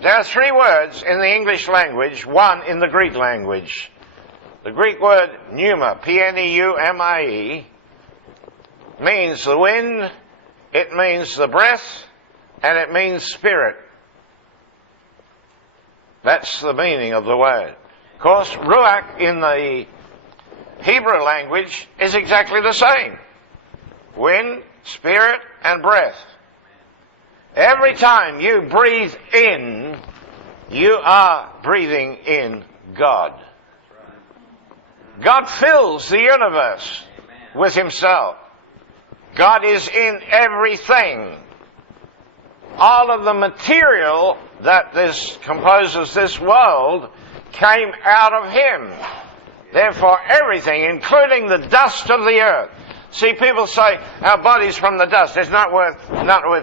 There are three words in the English language, one in the Greek language. The Greek word pneuma, P-N-E-U-M-A-E, means the wind, it means the breath, and it means spirit. That's the meaning of the word. Of course, ruach in the Hebrew language is exactly the same. Wind, spirit, and breath. Every time you breathe in, you are breathing in God. God fills the universe with Himself. God is in everything. All of the material that composes this world came out of Him. Therefore, everything, including the dust of the earth. See, people say, our body's from the dust. It's not worth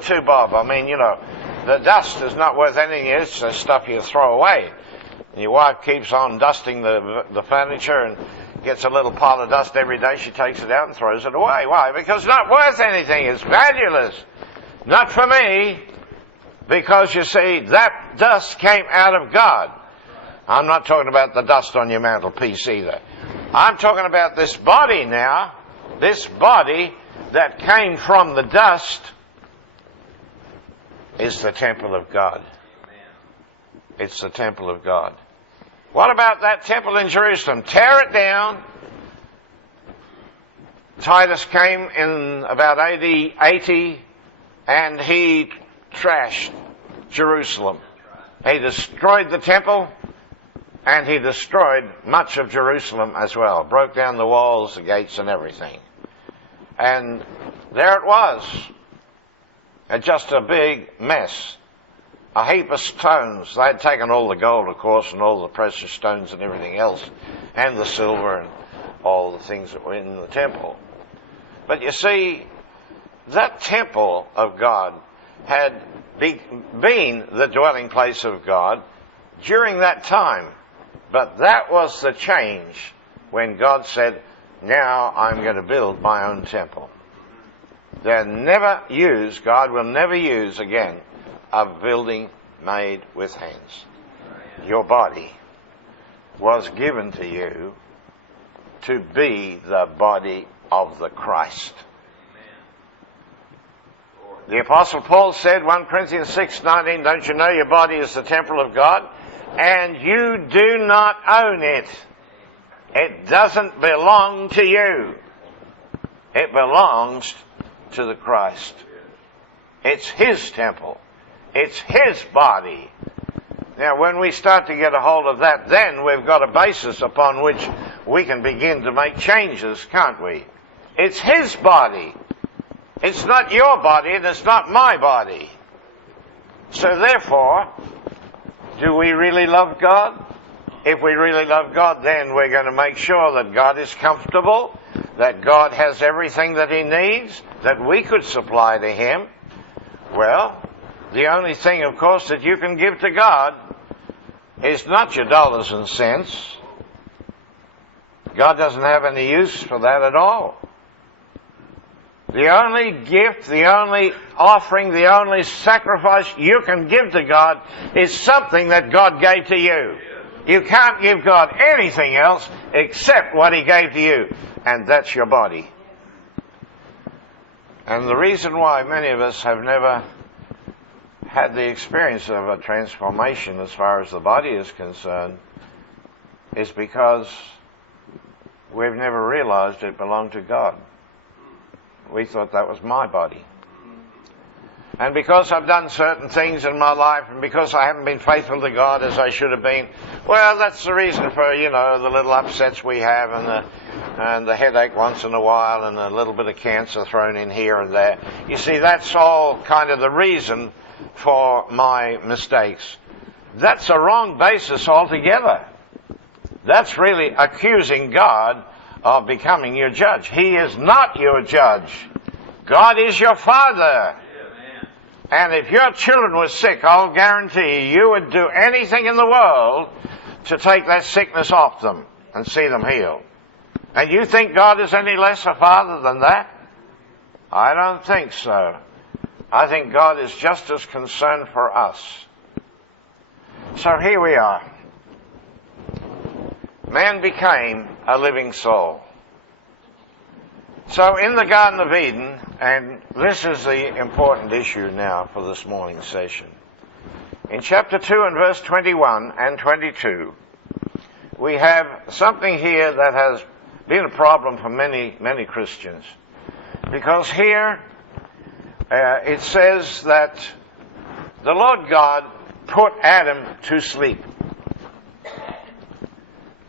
two bob. I mean, the dust is not worth anything. It's the stuff you throw away. And your wife keeps on dusting the furniture and gets a little pile of dust every day. She takes it out and throws it away. Why? Because it's not worth anything. It's valueless. Not for me. Because, you see, that dust came out of God. I'm not talking about the dust on your mantelpiece either. I'm talking about this body now. This body that came from the dust is the temple of God. It's the temple of God. What about that temple in Jerusalem? Tear it down. Titus came in about AD 80 and he trashed Jerusalem. He destroyed the temple and he destroyed much of Jerusalem as well. Broke down the walls, the gates and everything. And there it was. Just a big mess. A heap of stones. They had taken all the gold, of course, and all the precious stones and everything else, and the silver and all the things that were in the temple. But you see, that temple of God had been the dwelling place of God during that time. But that was the change when God said, now I'm going to build my own temple. God will never use again a building made with hands. Your body was given to you to be the body of the Christ. The Apostle Paul said, 1 Corinthians 6:19, don't you know your body is the temple of God? And you do not own it. It doesn't belong to you. It belongs to the Christ. It's His temple. It's His body. Now, when we start to get a hold of that, then we've got a basis upon which we can begin to make changes, can't we? It's His body. It's not your body and it's not my body. So therefore, do we really love God? If we really love God, then we're going to make sure that God is comfortable, that God has everything that He needs, that we could supply to Him. Well, the only thing, of course, that you can give to God is not your dollars and cents. God doesn't have any use for that at all. The only gift, the only offering, the only sacrifice you can give to God is something that God gave to you. You can't give God anything else except what He gave to you, and that's your body. And the reason why many of us have never had the experience of a transformation as far as the body is concerned is because we've never realized it belonged to God. We thought that was my body. And because I've done certain things in my life, and because I haven't been faithful to God as I should have been, well, that's the reason for, the little upsets we have, and the headache once in a while, and a little bit of cancer thrown in here and there. You see, that's all kind of the reason for my mistakes. That's a wrong basis altogether. That's really accusing God of becoming your judge. He is not your judge. God is your Father. And if your children were sick, I'll guarantee you would do anything in the world to take that sickness off them and see them healed. And you think God is any less a Father than that? I don't think so. I think God is just as concerned for us So here we are. Man became a living soul. So in the Garden of Eden, and this is the important issue now for this morning's session, in chapter 2 and verse 21 and 22, we have something here that has been a problem for many, many Christians. Because here it says that the Lord God put Adam to sleep.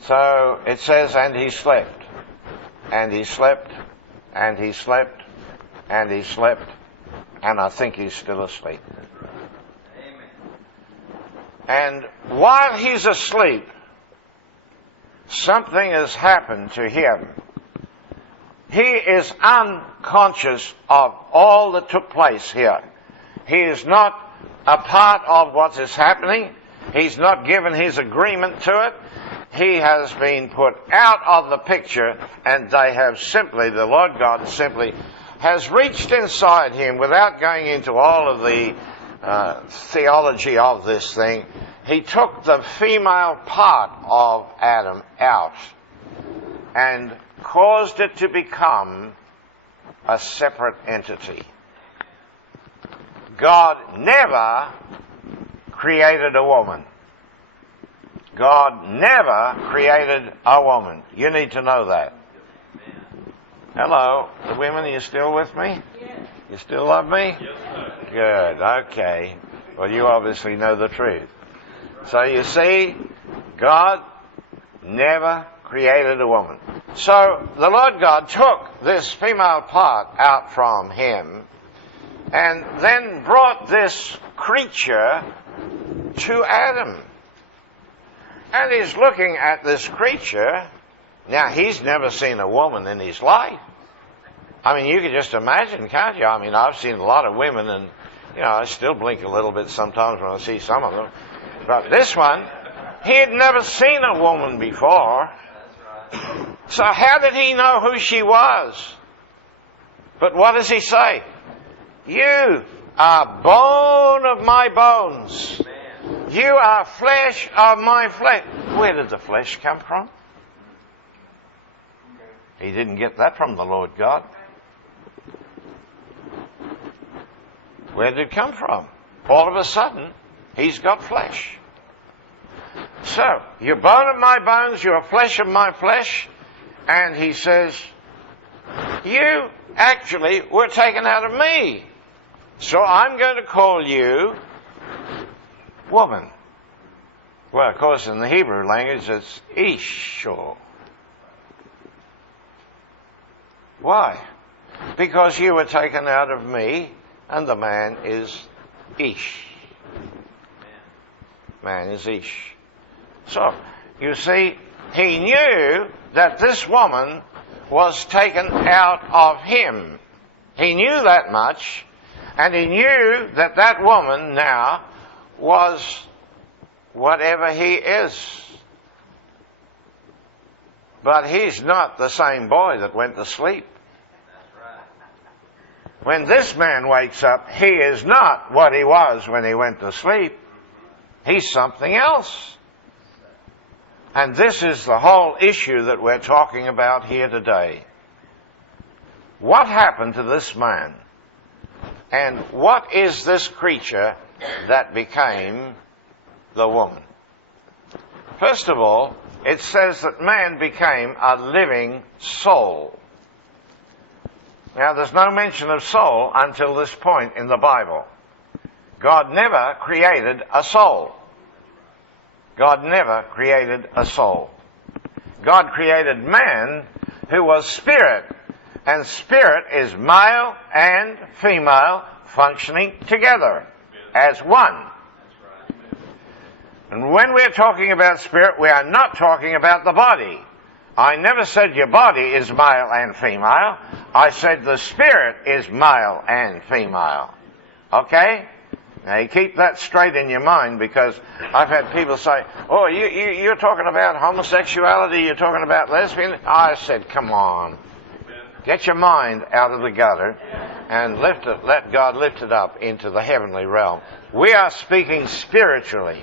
So it says, and he slept, and he slept, and he slept, and he slept, and I think he's still asleep. And while he's asleep, something has happened to him. He is unconscious of all that took place here. He is not a part of what is happening. He's not given his agreement to it. He has been put out of the picture, and they have simply, the Lord God simply has reached inside him without going into all of the theology of this thing. He took the female part of Adam out and caused it to become a separate entity. God never created a woman. God never created a woman. You need to know that. Hello, the women, are you still with me? Yes. You still love me? Yes, sir. Good, okay. Well, you obviously know the truth. So you see, God never created a woman. So the Lord God took this female part out from him and then brought this creature to Adam. And he's looking at this creature. Now, he's never seen a woman in his life. I mean, you can just imagine, can't you? I mean, I've seen a lot of women, and, you know, I still blink a little bit sometimes when I see some of them. But this one, he had never seen a woman before. So how did he know who she was? But what does he say? You are bone of my bones. You are flesh of my flesh. Where did the flesh come from? He didn't get that from the Lord God. Where did it come from? All of a sudden, he's got flesh. So, you're bone of my bones, you're flesh of my flesh. And he says, you actually were taken out of me. So I'm going to call you woman. Well, of course, in the Hebrew language, it's Ishor. Why? Because you were taken out of me, and the man is Ish. Man is Ish. So, you see, he knew that this woman was taken out of him. He knew that much, and he knew that that woman now was whatever he is. But he's not the same boy that went to sleep. When this man wakes up, he is not what he was when he went to sleep. He's something else. And this is the whole issue that we're talking about here today. What happened to this man? And what is this creature that became the woman? First of all, it says that man became a living soul. Now, there's no mention of soul until this point in the Bible. God never created a soul. God never created a soul. God created man who was spirit. And spirit is male and female functioning together as one. And when we're talking about spirit, we are not talking about the body. I never said your body is male and female. I said the spirit is male and female. Okay? Now you keep that straight in your mind, because I've had people say, oh, you're talking about homosexuality, you're talking about lesbian. I said, come on. Get your mind out of the gutter and let God lift it up into the heavenly realm. We are speaking spiritually.